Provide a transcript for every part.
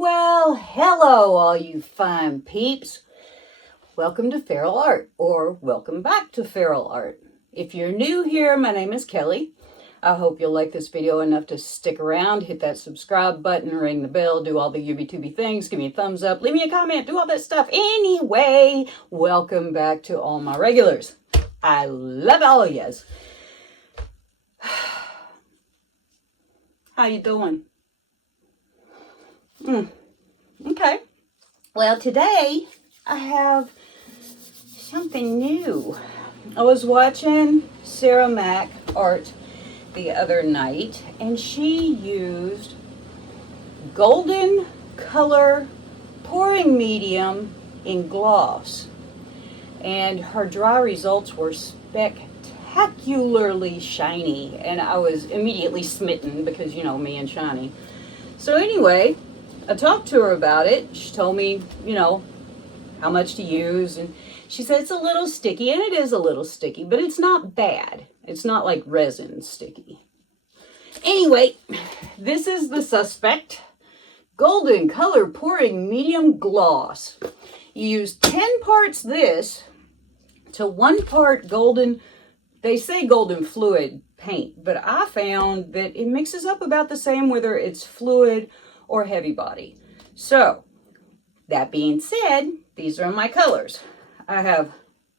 Well, hello, all you fine peeps. Welcome to Feral Art, or welcome back to Feral Art. If you're new here, my name is Kelly. I hope you'll like this video enough to stick around, hit that subscribe button, ring the bell, do all the UB2B things, give me a thumbs up, leave me a comment, do all that stuff. Anyway, welcome back to all my regulars. I love all of yous. How you doing? Okay. Well, today I have something new. I was watching Sarah Mac art the other night, and she used golden color pouring medium in gloss, and her dry results were spectacularly shiny, and I was immediately smitten because, you know, me and shiny. So anyway, I talked to her about it. She told me, you know, how much to use, and she said it's a little sticky, and it is a little sticky, but it's not bad. It's not like resin sticky. Anyway, this is the suspect. Golden color pouring medium gloss. You use 10 parts this to 1 part golden, they say golden fluid paint, but I found that it mixes up about the same whether it's fluid or heavy body. So, that being said, these are my colors. I have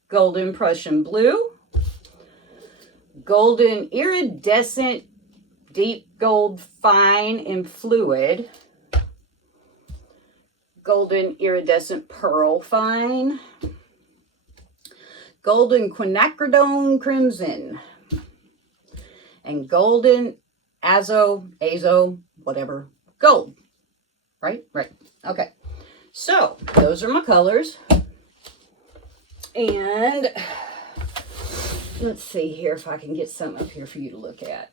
golden Prussian blue, golden iridescent deep gold fine in fluid, golden iridescent pearl fine, golden quinacridone crimson, and golden azo, whatever, gold. Right? Okay. So, those are my colors. And let's see here if I can get something up here for you to look at,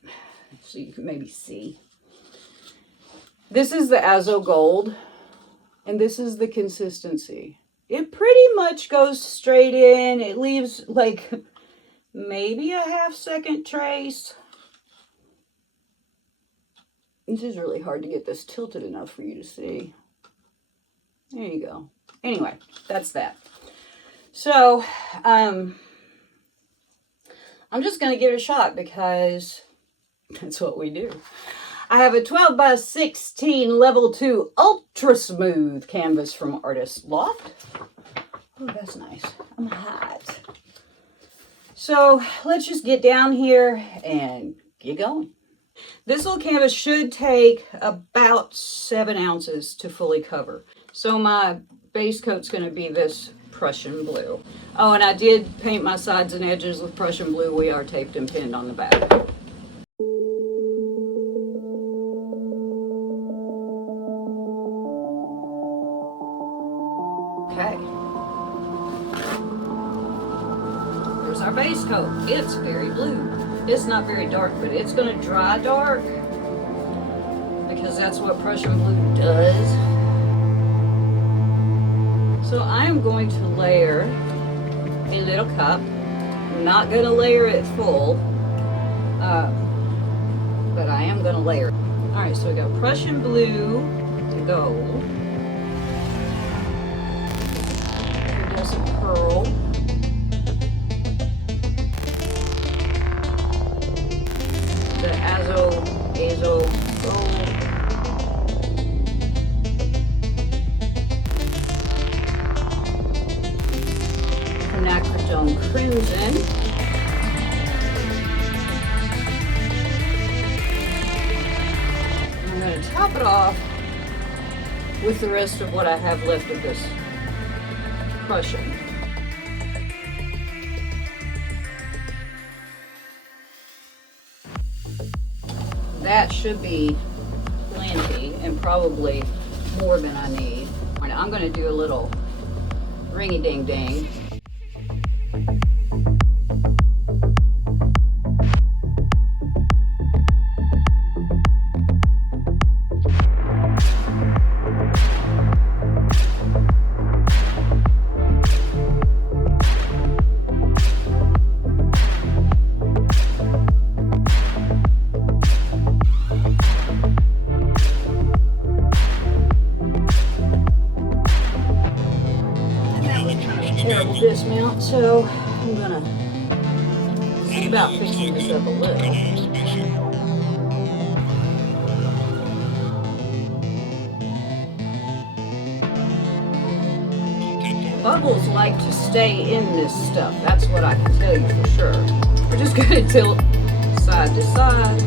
so you can maybe see. This is the azo gold, and this is the consistency. It pretty much goes straight in. It leaves like maybe a half-second trace. This is really hard to get this tilted enough for you to see. There you go. Anyway, that's that. So, I'm just going to give it a shot because that's what we do. I have a 12 by 16 level 2 ultra smooth canvas from Artist Loft. Oh, that's nice. I'm hot. So, let's just get down here and get going. This little canvas should take about 7 ounces to fully cover. So my base coat's going to be this Prussian blue. Oh, and I did paint my sides and edges with Prussian blue. We are taped and pinned on the back. Okay. Here's our base coat. It's very blue. It's not very dark, but it's going to dry dark because that's what Prussian blue does. So I'm going to layer a little cup. I'm not going to layer it full, but I am going to layer it. All right, so we got Prussian blue to gold, iridescent pearl, the azo gold, quinacridone crimson, and I'm going to top it off with the rest of what I have left of this Prussian. That should be plenty and probably more than I need. I'm going to do a little ringy-ding-ding. this mount, so I'm gonna see about fixing this up a little. Bubbles like to stay in this stuff. That's what I can tell you for sure. We're just gonna tilt side to side.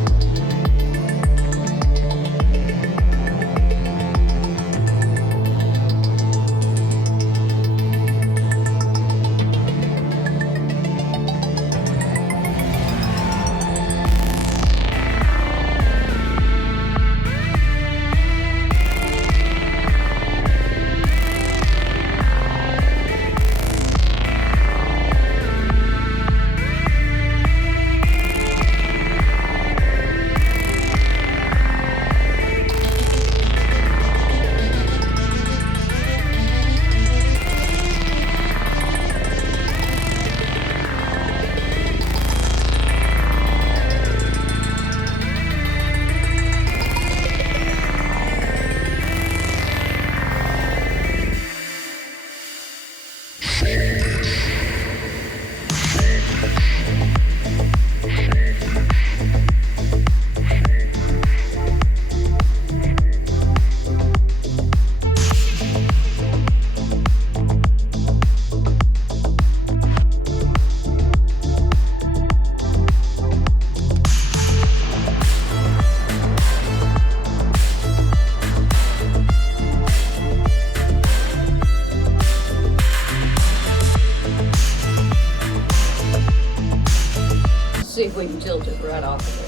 See if we can tilt it right off of there.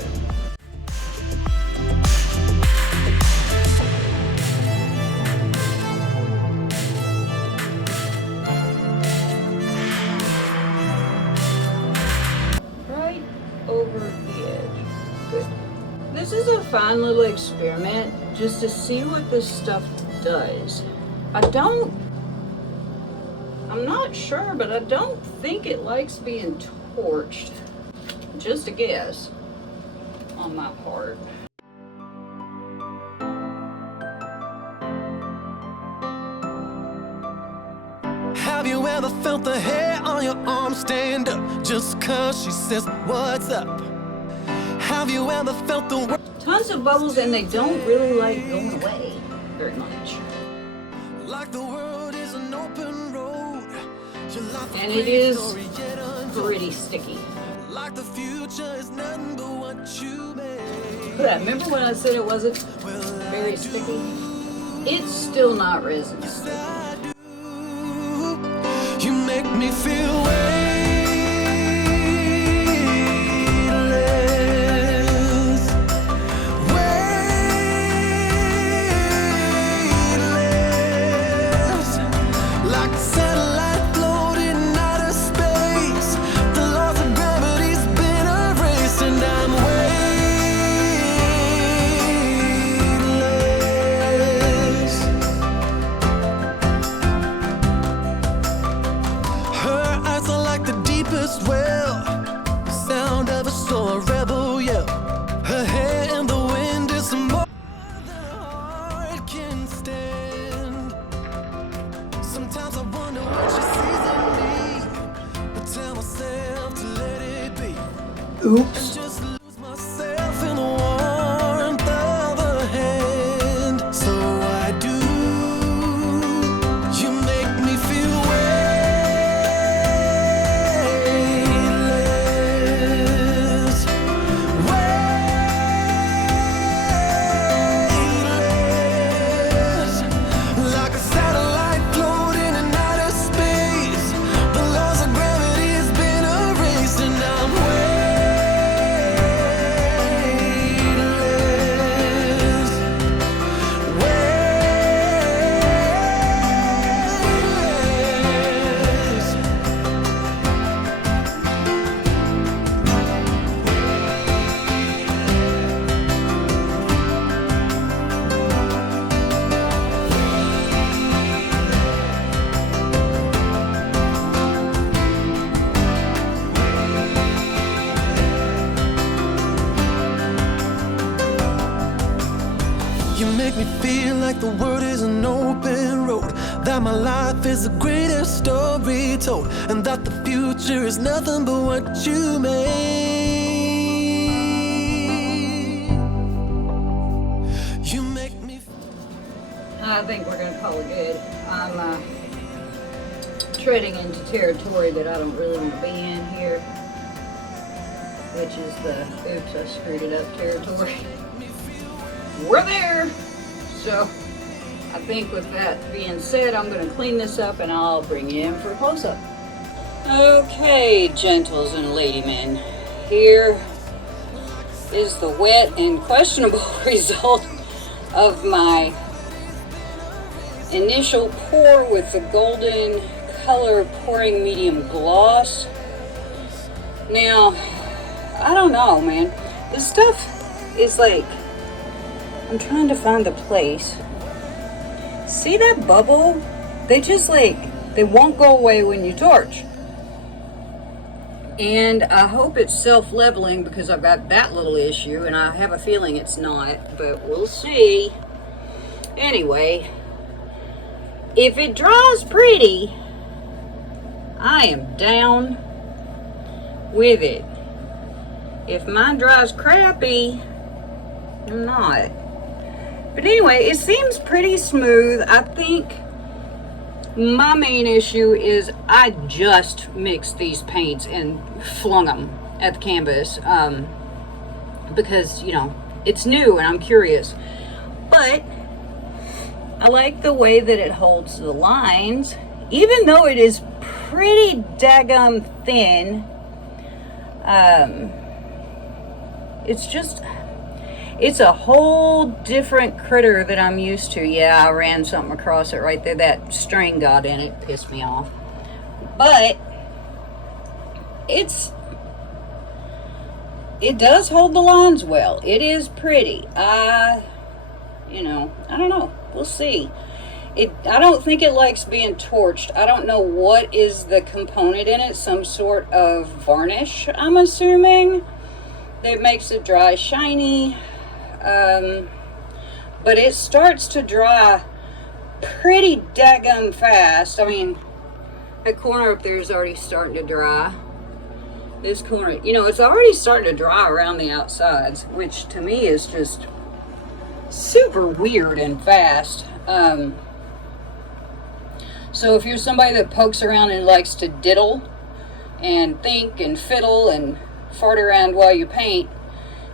Right over the edge. Good. This is a fun little experiment just to see what this stuff does. I'm not sure, but I don't think it likes being torched. Just a guess on my part. Have you ever felt the hair on your arm stand up just cause she says what's up? Have you ever felt the Tons of bubbles, and they don't really like going away very much. like the world is an open road? And it is pretty sticky. Like the future is nothing but what you made. Remember when I said it wasn't very sticky? It's still not resin sticky. You make me feel weightless, like a satellite floating out of space. The laws of gravity's been erased, and I'm weightless. Her eyes are like the deepest well, the sound of a sore rebel yell. Her hair in the wind is more than a heart can stand. Sometimes I wonder what she sees in me, but tell myself to let it be. Oops. Just lose myself in the warmth of her hand. So I do. You make me feel weightless, weightless, like a satellite floating in outer space. The laws of gravity has been erased, and I'm weightless, weightless. You make me feel like the world is an open road, that my life is the greatest story told, and that the future is nothing but what you made. You make me. I think we're going to call it good. I'm treading into territory that I don't really want to be in here, which is the oops, I screwed it up territory. We're there! So, I think with that being said, I'm going to clean this up and I'll bring you in for a close-up. Okay, gentles and ladymen, here is the wet and questionable result of my initial pour with the golden color pouring medium gloss. Now, I don't know, man. This stuff is like, I'm trying to find the place. See that bubble? They just like, they won't go away when you torch. And I hope it's self-leveling because I've got that little issue, and I have a feeling it's not, but we'll see. Anyway, if it dries pretty, I am down with it. If mine dries crappy, I'm not. But anyway, it seems pretty smooth. I think my main issue is I just mixed these paints and flung them at the canvas because, you know, it's new and I'm curious. But I like the way that it holds the lines, even though it is pretty daggum thin. It's a whole different critter that I'm used to. Yeah, I ran something across it right there. That string got in it, pissed me off. But it does hold the lines well. It is pretty. I don't know. We'll see. I don't think it likes being torched. I don't know what is the component in it. Some sort of varnish, I'm assuming, that makes it dry shiny. But it starts to dry pretty daggum fast. I mean, that corner up there is already starting to dry. This corner, you know, it's already starting to dry around the outsides, which to me is just super weird and fast. So if you're somebody that pokes around and likes to diddle and think and fiddle and fart around while you paint,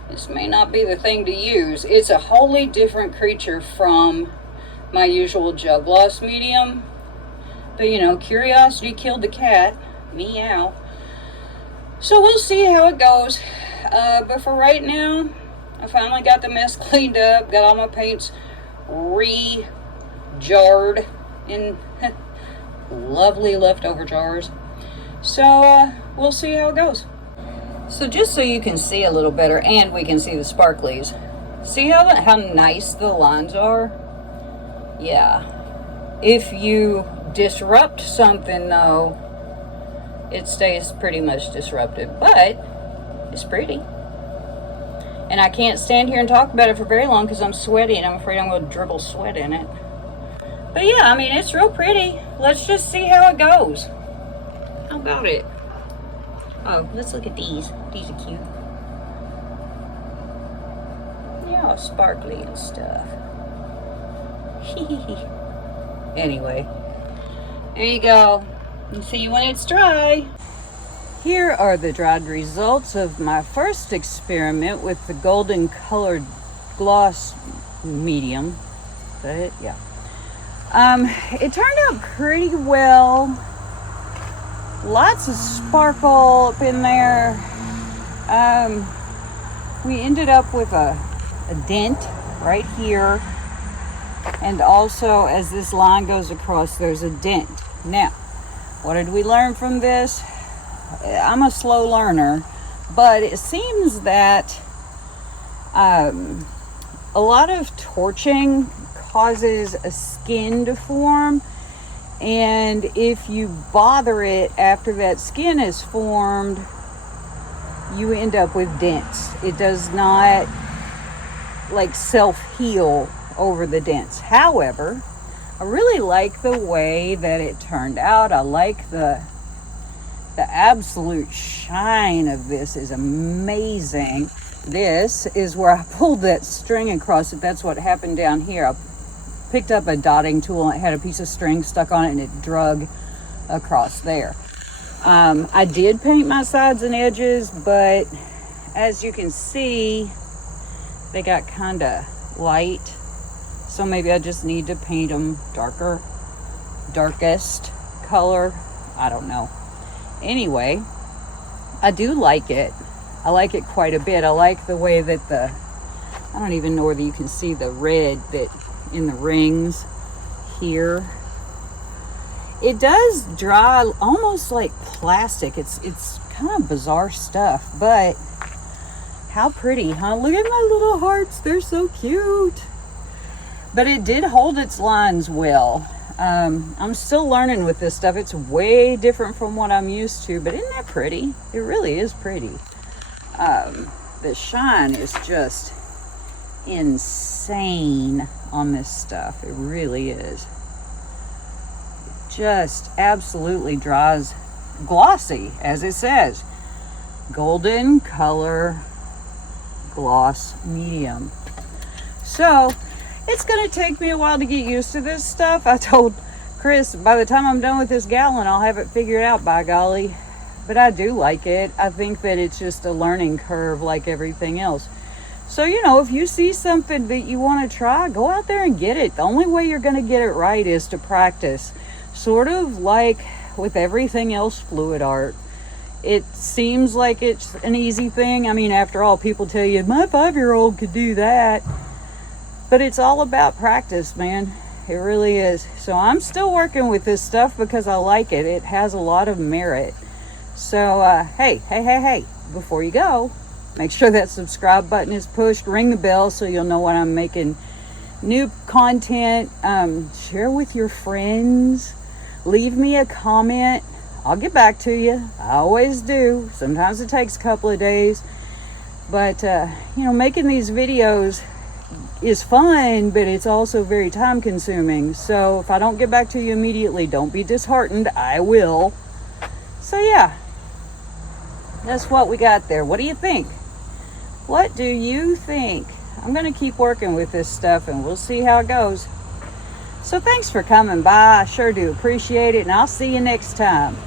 this may not be the thing to use. It's a wholly different creature from my usual gel gloss medium. But, you know, curiosity killed the cat. Meow. So we'll see how it goes. But for right now, I finally got the mess cleaned up. Got all my paints re-jarred in lovely leftover jars. So we'll see how it goes. So just so you can see a little better, and we can see the sparklies. See how nice the lines are? Yeah. If you disrupt something, though, it stays pretty much disrupted. But it's pretty. And I can't stand here and talk about it for very long because I'm sweaty and I'm afraid I'm going to dribble sweat in it. But yeah, I mean, it's real pretty. Let's just see how it goes. How about it? Oh, let's look at these. These are cute. They're all sparkly and stuff. Anyway, there you go. And see you when it's dry. Here are the dried results of my first experiment with the golden colored gloss medium. Is that it? Yeah. It turned out pretty well. Lots of sparkle up in there. We ended up with a dent right here. And also, as this line goes across, there's a dent. Now, what did we learn from this? I'm a slow learner, but it seems that a lot of torching causes a skin to form, and if you bother it after that skin is formed, you end up with dents. It does not like self-heal over the dents. However, I really like the way that it turned out. I like the absolute shine of this is amazing. This is where I pulled that string across it. That's what happened down here. I picked up a dotting tool and it had a piece of string stuck on it and it drug across there. I did paint my sides and edges, but as you can see, they got kind of light. So maybe I just need to paint them darkest color. I don't know. Anyway, I do like it. I like it quite a bit. I like the way that I don't even know whether you can see the red that in the rings here. It does dry almost like plastic. It's kind of bizarre stuff, but how pretty, huh? Look at my little hearts. They're so cute. But it did hold its lines well. I'm still learning with this stuff. It's way different from what I'm used to, but isn't that pretty? It really is pretty. The shine is just insane on this stuff. It really is. It just absolutely dries glossy, as it says. Golden color gloss medium. So it's going to take me a while to get used to this stuff. I told Chris, by the time I'm done with this gallon, I'll have it figured out, by golly. But I do like it. I think that it's just a learning curve like everything else. So, you know, if you see something that you want to try, go out there and get it. The only way you're going to get it right is to practice. Sort of like with everything else fluid art. It seems like it's an easy thing. I mean, after all, people tell you, my 5-year-old could do that. But it's all about practice, man. It really is. So I'm still working with this stuff because I like it. It has a lot of merit. So, hey, before you go, make sure that subscribe button is pushed. Ring the bell so you'll know when I'm making new content. Share with your friends. Leave me a comment. I'll get back to you. I always do. Sometimes it takes a couple of days. But, you know, making these videos is fun, but it's also very time consuming. So if I don't get back to you immediately, don't be disheartened. I will. So yeah, that's what we got there. What do you think? What do you think? I'm going to keep working with this stuff and we'll see how it goes. So thanks for coming by. I sure do appreciate it, and I'll see you next time.